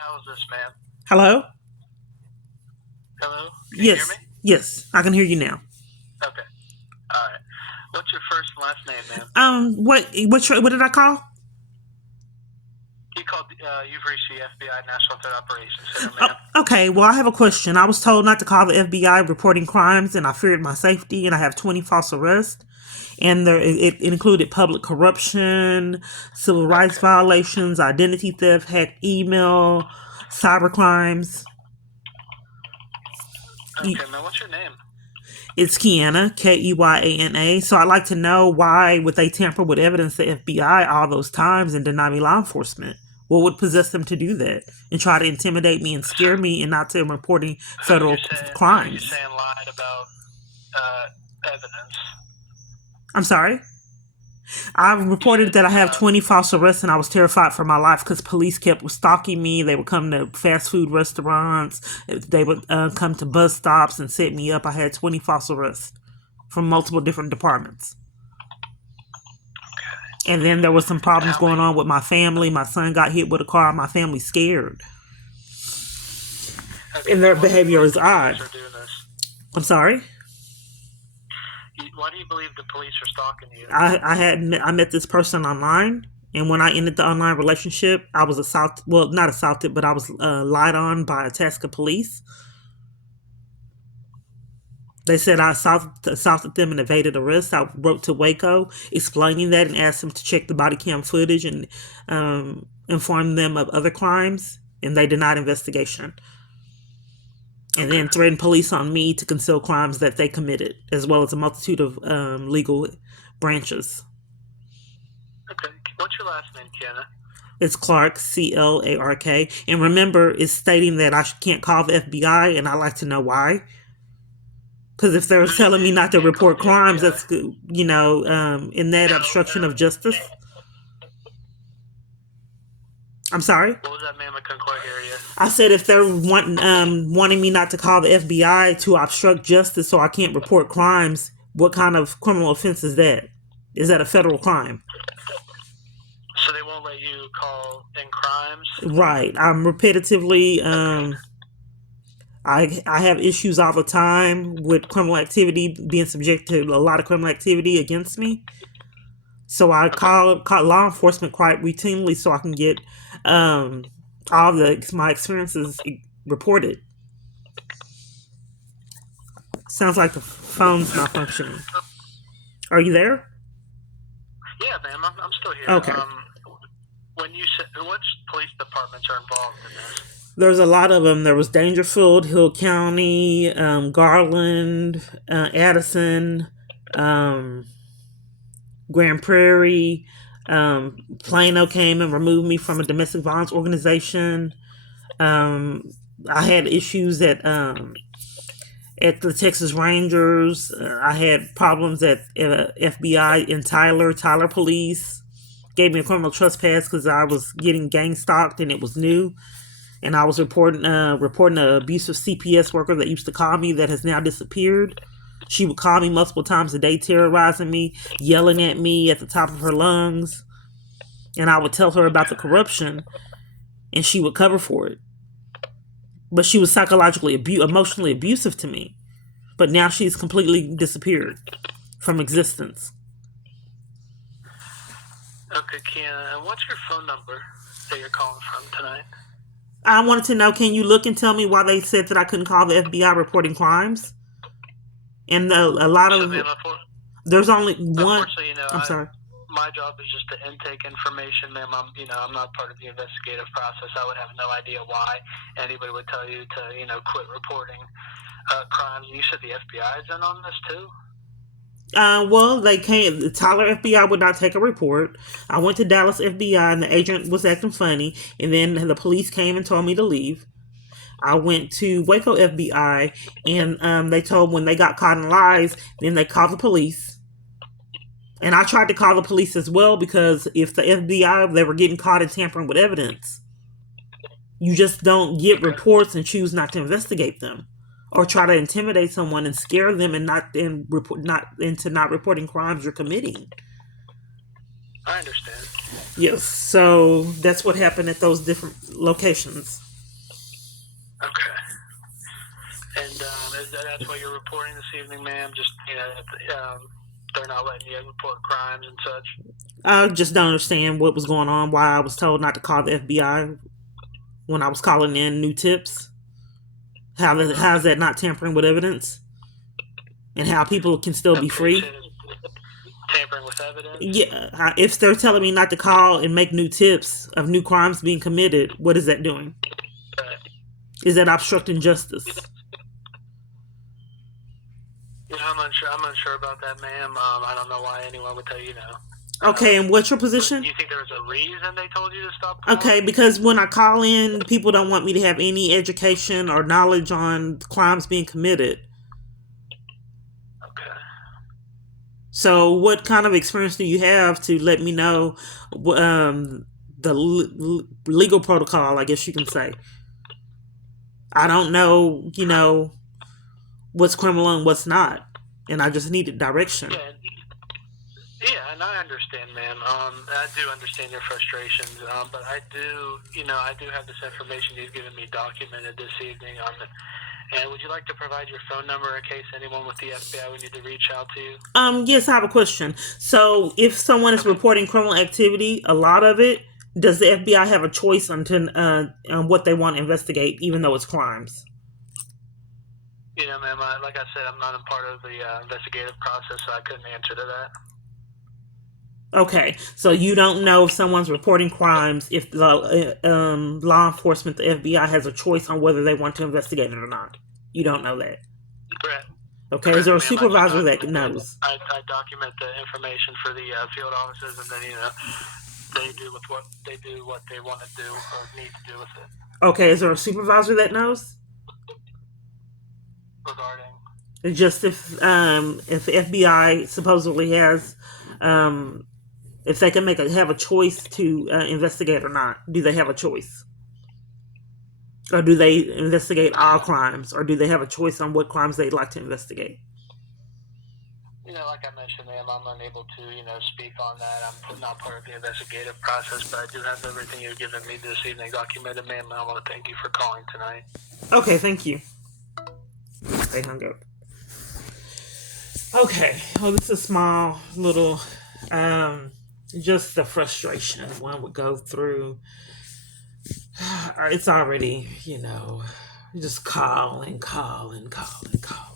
How is this, ma'am? Hello? Hello? Can you hear Yes. me? Yes. I can hear you now. Okay. All right. What's your first and last name, ma'am? What did I call? You called. You've reached the FBI National Threat Operations Center, Oh, ma'am. okay. Well, I have a question. I was told not to call the FBI reporting crimes, and I feared my safety, and I have 20 false arrests. And it included public corruption, civil rights Okay. violations, identity theft, hacked email, cyber crimes. Okay, ma'am. What's your name? It's Kiana, Keyana. So I'd like to know, why would they tamper with evidence, the FBI, all those times and deny me law enforcement? What would possess them to do that and try to intimidate me and So, scare me and not to reporting who did you federal say? Who did you crimes? say lied about evidence? I'm sorry. I You reported said. that I have 20 false arrests and I was terrified for my life because police kept stalking me. They would come to fast food restaurants. They would come to bus stops and set me up. I had 20 false arrests from multiple different departments. And then there was some And problems how going many? on with my family. My son got hit with a car. My family's scared. Okay, And ma'am. their Why do you behavior believe is the police odd. are doing this? I'm sorry. Why do you believe the police are stalking you? I met this person online, and when I ended the online relationship, I was assaulted. Well, not assaulted, but I was lied on by a task of police. They said I assaulted them and evaded arrest. I wrote to Waco explaining that and asked them to check the body cam footage and inform them of other crimes, and they denied investigation. And Okay. then threatened police on me to conceal crimes that they committed, as well as a multitude of legal branches. Okay. What's your last name, Kiana? It's Clark, Clark. And remember, it's stating that I can't call the FBI, and I like to know why. Because if they're Who telling me stated not you to can't call report the crimes, FBI? that's, in that obstruction of justice. I'm sorry. What was that, ma'am? I couldn't quite hear you. I said if they're wanting me not to call the FBI to obstruct justice so I can't report crimes, what kind of criminal offense is that? Is that a federal crime? So they won't let you call in crimes? Right. I'm repetitively. Okay. I have issues all the time with criminal activity, being subject to a lot of criminal activity against me. So I Okay. call law enforcement quite routinely so I can get um, all my experiences reported. Sounds like the phone's not Okay. functioning. Are you there? Yeah, ma'am, I'm still here. Okay. When you said which police departments are involved in this? There's a lot of them. There was Dangerfield, Hill County, Garland, Addison, um, Grand Prairie. Plano came and removed me from a domestic violence organization. Um, I had issues at the Texas Rangers. I had problems at FBI in Tyler Police. Gave me a criminal trespass because I was getting gang stalked and it was new. And I was reporting an abusive CPS worker that used to call me that has now disappeared. She would call me multiple times a day, terrorizing me, yelling at me at the top of her lungs. And I would tell her about the corruption, and she would cover for it. But she was emotionally abusive to me. But now she's completely disappeared from existence. Okay, Kiana, what's your phone number that you're calling from tonight? I wanted to know, can you look and tell me why they said that I couldn't call the FBI reporting crimes? And a lot So, of ma'am, there's only one. unfortunately, I'm sorry. my job is just to intake information, ma'am. I'm not part of the investigative process. I would have no idea why anybody would tell you to, quit reporting crimes. You said the FBI is in on this too? Well, they can't. Tyler FBI would not take a report. I went to Dallas FBI and the agent was acting funny, and then the police came and told me to leave. I went to Waco FBI, and they told when they got caught in lies, then they called the police. And I tried to call the police as well because if the FBI, they were getting caught in tampering with evidence. You just don't get Okay. reports and choose not to investigate them, or try to intimidate someone and scare them and not into not reporting crimes you're committing. I understand. Yes, so that's what happened at those different locations. that's what you're reporting this evening, ma'am. Just they're not letting you report crimes and such. I just don't understand what was going on. Why I was told not to call the FBI when I was calling in new tips. How's that not tampering with evidence? And how people can still be free? Tampering with evidence? Yeah, if they're telling me not to call and make new tips of new crimes being committed, what is that doing? Is that obstructing justice? I'm unsure about that, ma'am. I don't know why anyone would tell you no. Okay, and what's your position? Do you think there was a reason they told you to stop calling? Okay, because when I call in, people don't want me to have any education or knowledge on crimes being committed. Okay. So, what kind of experience do you have to let me know the legal protocol, I guess you can say? I don't know, what's criminal and what's not. And I just needed direction. Yeah, and I understand, ma'am. I do understand your frustrations, but I do have this information you've given me documented this evening on the. And would you like to provide your phone number in case anyone with the FBI would need to reach out to you? Yes, I have a question. So, if someone is reporting criminal activity, a lot of it, does the FBI have a choice on what they want to investigate, even though it's crimes? Ma'am, like I said, I'm not a part of the investigative process, so I couldn't answer to that. Okay, so you don't know if someone's reporting crimes, if the law enforcement, the FBI, has a choice on whether they want to investigate it or not. You don't know that. Correct. Okay, is there a supervisor that knows? I document the information for the field offices, and then they do what they want to do or need to do with it. Okay, is there a supervisor that knows? Regarding? Just if FBI supposedly has, if they can have a choice to investigate or not, do they have a choice? Or do they investigate all crimes? Or do they have a choice on what crimes they'd like to investigate? Like I mentioned, ma'am, I'm unable to, speak on that. I'm not part of the investigative process, but I do have everything you've given me this evening documented, ma'am, and I want to thank you for calling tonight. Okay, thank you. They hung up. Okay, well, this is a small little, just the frustration one would go through. It's already, just call and call and call and call.